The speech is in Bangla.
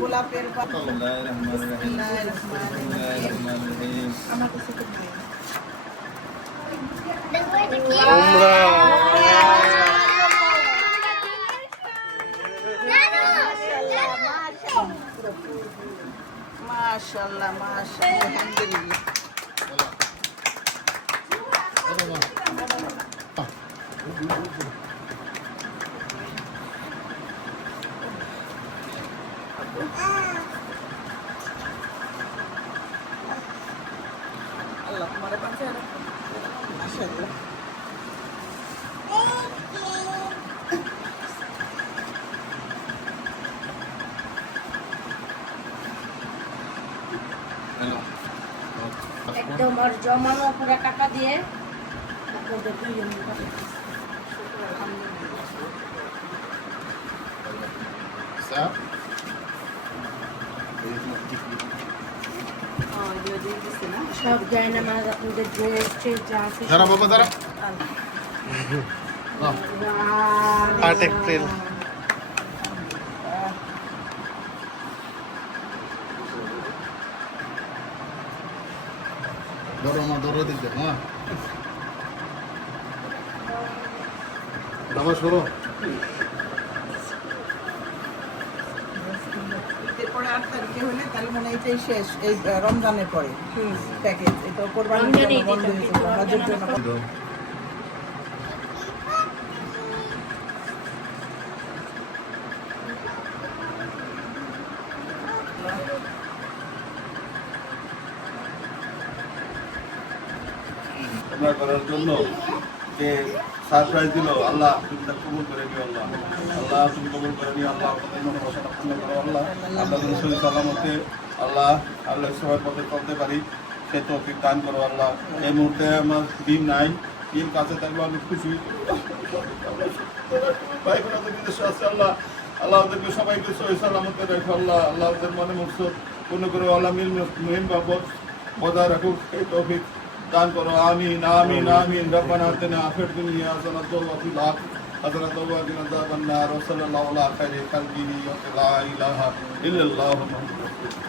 গোলাপের মাশাআল্লাহ মাশাআল্লাহ আলহামদুলিল্লাহ। আল্লাহ তোমারে বাঁচায় রাখো মাশাআল্লাহ। একদম আর জমানো পুরো টাকা দিয়ে আপনাদের দুইজন সব যায় না মানে আপনাদের ড্রেস যা আছে বাবা দাঁড়া 8 এপ্রিল ধরো মা ধরো দিক দেখো হ্যাঁ আবার সরো এরপরে 8 তারিখে হলে তাহলে মনে হয় এটাই শেষ এই রমজানের পরে প্যাকেজ এটা কোরবানির জন্য বন্ধ হয়েছে হজের জন্য করার জন্য যে সারপ্রাইজ দিল আল্লাহ তুমি তা কবুল করে নিও আল্লাহ আল্লাহ তুমি কবুল করে নিও আল্লাহ আপনাদের মনোবাসনা পূর্ণ করো আল্লাহ আপনাদের শরীর সালামতে আল্লাহ আল্লাহ সবার পথে চলতে পারি সে তৌফিক দান করো আল্লাহ। এই মুহূর্তে আমার দিন নাই, দিন কাছে থাকবো আমি খুশি ভাই বোনদের বিদেশে আছে আল্লাহ আল্লাহ ওদেরকে সবাইকে শরীর সালামতে রাখো আল্লাহ আল্লাহ ওদের মনে মকসদ পূর্ণ করো আল্লাহ মুহিম বাবদ বজায় রাখুক এই তৌফিক দান করো আমিন আমিন আমিন রব্বানা আতিনা ফিদ দুনিয়া হাসানাতাও ওয়া ফিল আখিরাতি হাসানাতাও ওয়া কিনা আযাবান নার ওয়া সাল্লাল্লাহু আলা খাইরি খালকিহি ওয়া লা ইলাহা ইল্লাল্লাহু মুহাম্মাদুর রাসূলুল্লাহ।